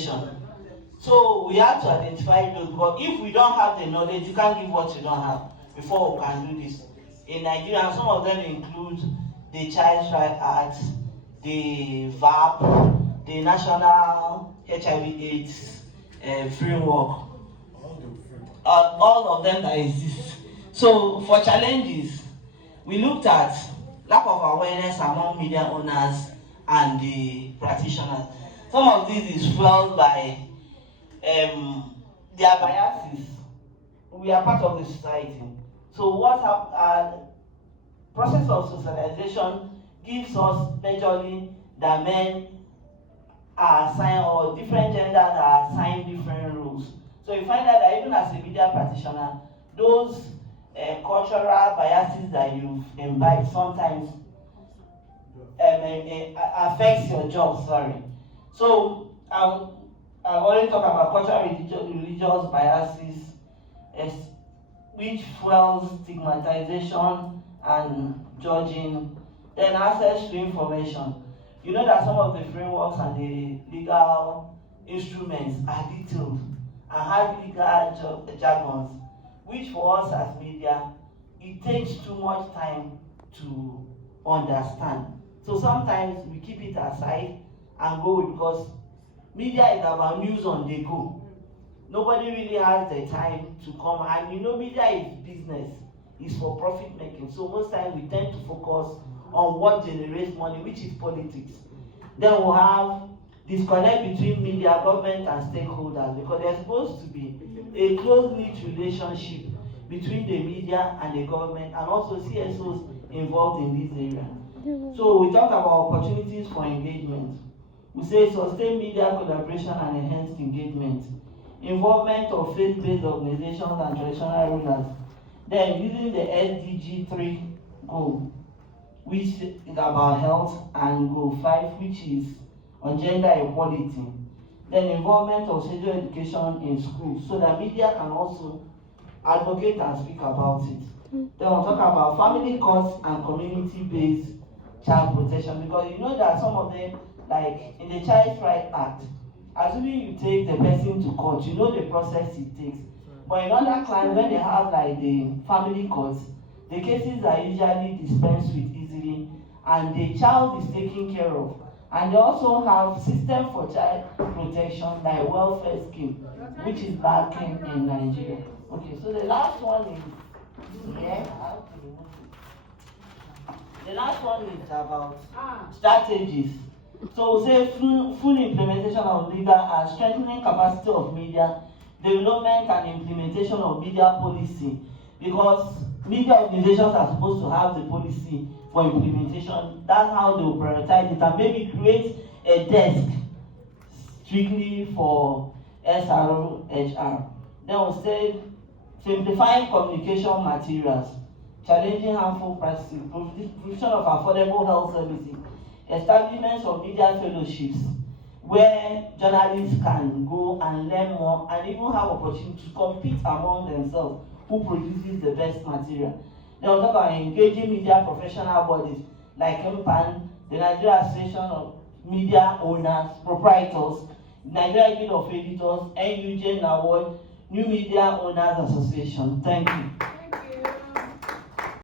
suggestion. So we have to identify those, but if we don't have the knowledge, you can't give what you don't have before we can do this. In Nigeria, some of them include the Child Rights Act, the VAP, the National HIV/AIDS framework, all of them that exist. So for challenges, we looked at lack of awareness among media owners and the practitioners. Some of this is fueled by their biases. We are part of the society. So what process of socialization gives us majorly that men are assigned, or different genders are assigned different roles. So you find out that even as a media practitioner, those cultural biases that you've imbibed sometimes affects your job, So I've already talked about cultural religious biases, which fuels stigmatization and judging. Then access to information. You know that some of the frameworks and the legal instruments are detailed and have legal jargons, which for us as media, it takes too much time to understand. So sometimes we keep it aside and go, because media is about news on the go. Nobody really has the time to come, and media is business, it's for profit making. So most times we tend to focus on what generates money, which is politics. Then we'll have disconnect between media, government, and stakeholders, because there's supposed to be a close-knit relationship between the media and the government, and also CSOs involved in this area. So we talk about opportunities for engagement. We say sustain media collaboration and enhanced engagement, involvement of faith-based organizations and traditional rulers. Then using the SDG 3 goal, which is about health, and goal 5, which is on gender equality. Then involvement of sexual education in schools, so that media can also advocate and speak about it. Then we'll talk about family courts and community-based child protection, because you know that some of them, like in the Child Rights Act, assuming you take the person to court, you know the process it takes. But in other clients, when they have like the family courts, the cases are usually dispensed with easily, and the child is taken care of. And they also have system for child protection, like welfare scheme, which is lacking in Nigeria. Okay, so the last one is here. The last one is about strategies. So say full implementation of legal and strengthening capacity of media, development and implementation of media policy, because media organizations are supposed to have the policy for implementation. That's how they will prioritize it, and maybe create a desk strictly for SRO/HR. Then we'll say simplifying communication materials, challenging harmful practices, provision of affordable health services, establishment of media fellowships, where journalists can go and learn more and even have opportunity to compete among themselves who produces the best material. Then we'll talk about engaging media professional bodies like MPAN, the Nigeria Association of Media Owners, Proprietors, Nigeria Guild of Editors, NUJ Award, New Media Owners Association. Thank you.